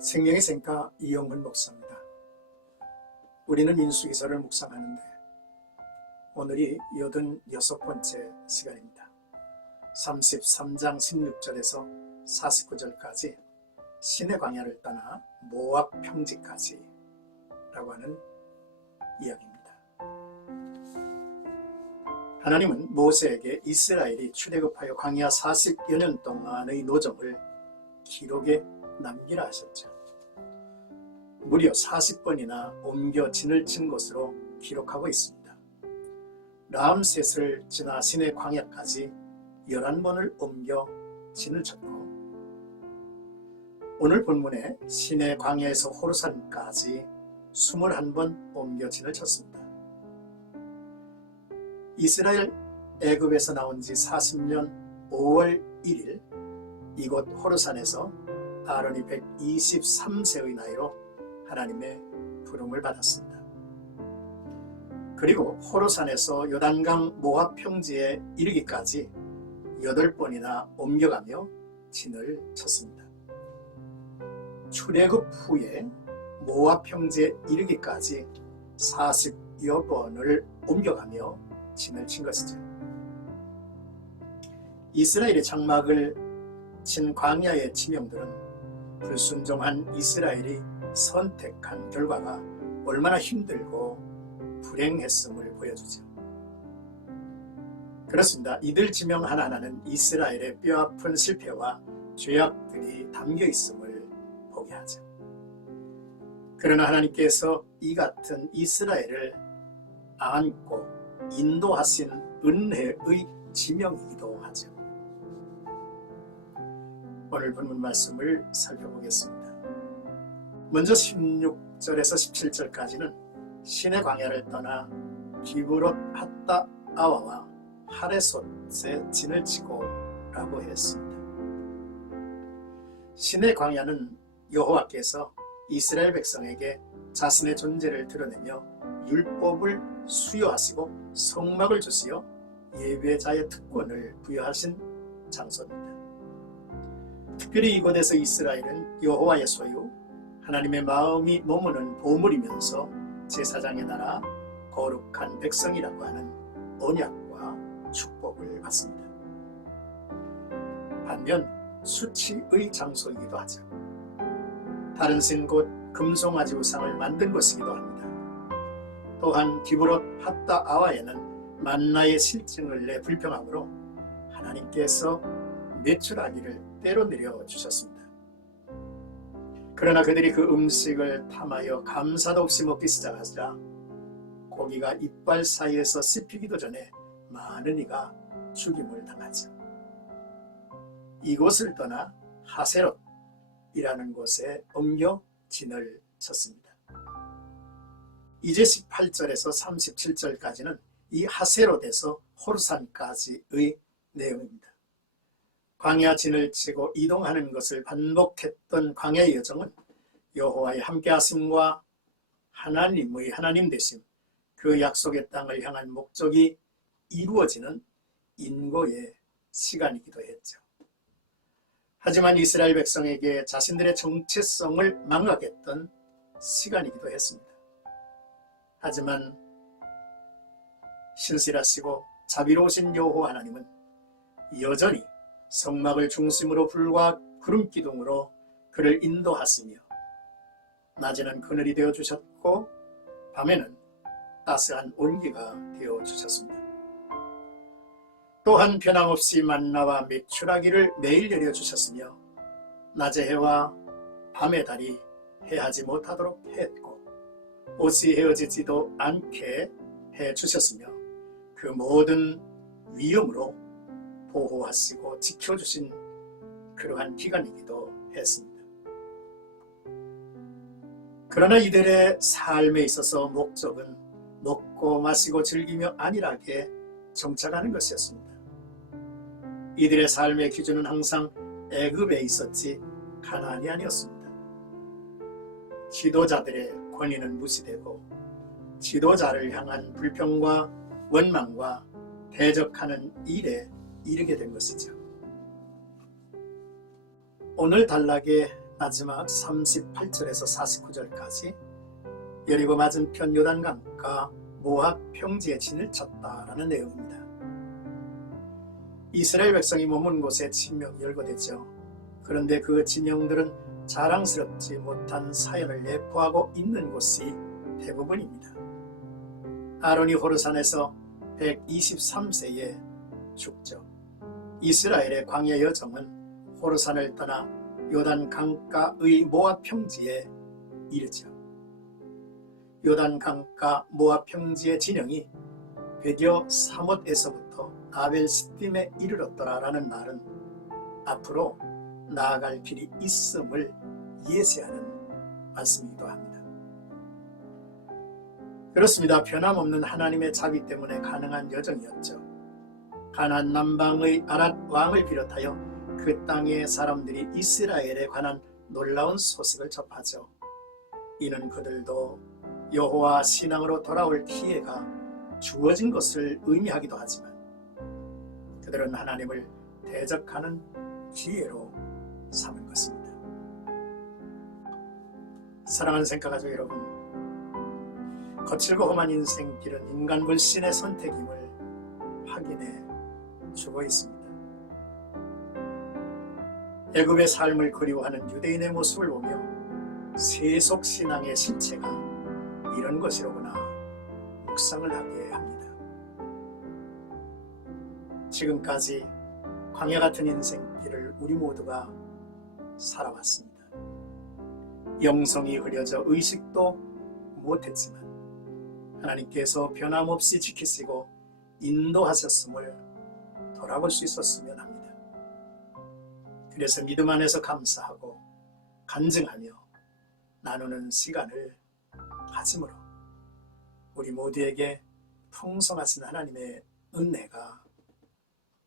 생명의 샘가 이영훈 목사입니다. 우리는 민수기서를 묵상하는데 오늘이 86번째 시간입니다. 33장 16절에서 49절까지 시내 광야를 떠나 모압 평지까지 라고 하는 이야기입니다. 하나님은 모세에게 이스라엘이 출애굽하여 광야 40여 년 동안의 노정을 기록에 남기라 하셨죠. 무려 40번이나 옮겨 진을 친 것으로 기록하고 있습니다. 라암셋을 지나 시내 광야까지 11번을 옮겨 진을 쳤고, 오늘 본문에 시내 광야에서 호르산까지 21번 옮겨 진을 쳤습니다. 이스라엘 애굽에서 나온 지 40년 5월 1일 이곳 호르산에서 아론이 123세의 나이로 하나님의 부름을 받았습니다. 그리고 호르산에서 요단강 모압 평지에 이르기까지 8번이나 옮겨가며 진을 쳤습니다. 출애굽 후에 모압 평지에 이르기까지 40여 번을 옮겨가며 진을 친 것이죠. 이스라엘의 장막을 친 광야의 지명들은 불순종한 이스라엘이 선택한 결과가 얼마나 힘들고 불행했음을 보여주죠. 그렇습니다. 이들 지명 하나하나는 이스라엘의 뼈아픈 실패와 죄악들이 담겨 있음을 보게 하죠. 그러나 하나님께서 이 같은 이스라엘을 안고 인도하신 은혜의 지명이기도 하죠. 오늘 본문 말씀을 살펴보겠습니다. 먼저 16절에서 17절까지는 시내 광야를 떠나 기브롯 핫다 아와와 하레솥에 진을 치고 라고 했습니다. 시내 광야는 여호와께서 이스라엘 백성에게 자신의 존재를 드러내며 율법을 수여하시고 성막을 주시어 예배자의 특권을 부여하신 장소입니다. 특별히 이곳에서 이스라엘은 여호와의 소유, 하나님의 마음이 머무는 보물이면서 제사장의 나라, 거룩한 백성이라고 하는 언약과 축복을 받습니다. 반면 수치의 장소이기도 하죠. 다른 신 곧 금송아지 우상을 만든 곳이기도 합니다. 또한 기브롯 핫다 아와에는 만나의 실증을 내 불평함으로 하나님께서 매출하기를 때로 내려주셨습니다. 그러나 그들이 그 음식을 탐하여 감사도 없이 먹기 시작하자 고기가 이빨 사이에서 씹히기도 전에 많은 이가 죽임을 당하죠. 이곳을 떠나 하세롯이라는 곳에 옮겨 진을 쳤습니다. 이제 18절에서 37절까지는 이 하세롯에서 호르산까지의 내용입니다. 광야 진을 치고 이동하는 것을 반복했던 광야의 여정은 여호와의 함께하심과 하나님의 하나님 되심, 그 약속의 땅을 향한 목적이 이루어지는 인고의 시간이기도 했죠. 하지만 이스라엘 백성에게 자신들의 정체성을 망각했던 시간이기도 했습니다. 하지만 신실하시고 자비로우신 여호와 하나님은 여전히 성막을 중심으로 불과 구름 기둥으로 그를 인도하시며 낮에는 그늘이 되어주셨고 밤에는 따스한 온기가 되어주셨습니다. 또한 변함없이 만나와 매출하기를 매일 내려주셨으며 낮의 해와 밤의 달이 해하지 못하도록 했고 옷이 헤어지지도 않게 해주셨으며 그 모든 위험으로 보호하시고 지켜주신 그러한 기간이기도 했습니다. 그러나 이들의 삶에 있어서 목적은 먹고 마시고 즐기며 안일하게 정착하는 것이었습니다. 이들의 삶의 기준은 항상 애굽에 있었지 가나안이 아니었습니다. 지도자들의 권위는 무시되고 지도자를 향한 불평과 원망과 대적하는 일에 이르게 된 것이죠. 오늘 단락의 마지막 38절에서 49절까지 여리고 맞은편 요단강가 모압 평지에 진을 쳤다라는 내용입니다. 이스라엘 백성이 머문 곳에 진명이 열거되죠. 그런데 그 진영들은 자랑스럽지 못한 사연을 내포하고 있는 곳이 대부분입니다. 아론이 호르산에서 123세에 죽죠. 이스라엘의 광야 여정은 호르산을 떠나 요단 강가의 모압 평지에 이르죠. 요단 강가 모압 평지의 진영이 베겨 사못에서부터 아벨 시딤에 이르렀더라라는 말은 앞으로 나아갈 길이 있음을 예시하는 말씀이기도 합니다. 그렇습니다. 변함없는 하나님의 자비 때문에 가능한 여정이었죠. 가나안 남방의 아랏 왕을 비롯하여 그 땅의 사람들이 이스라엘에 관한 놀라운 소식을 접하죠. 이는 그들도 여호와 신앙으로 돌아올 기회가 주어진 것을 의미하기도 하지만 그들은 하나님을 대적하는 기회로 삼은 것입니다. 사랑하는 생각가족 여러분, 거칠고 험한 인생길은 인간 불신의 선택임을 확인해 주고 있습니다. 애굽의 삶을 그리워하는 유대인의 모습을 보며 세속신앙의 실체가 이런 것이로구나 묵상을 하게 합니다. 지금까지 광야 같은 인생길을 우리 모두가 살아왔습니다. 영성이 흐려져 의식도 못했지만 하나님께서 변함없이 지키시고 인도하셨음을 돌아볼 수 있었으면 합니다. 그래서 믿음 안에서 감사하고 간증하며 나누는 시간을 가짐으로 우리 모두에게 풍성하신 하나님의 은혜가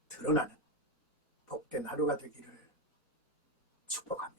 드러나는 복된 하루가 되기를 축복합니다.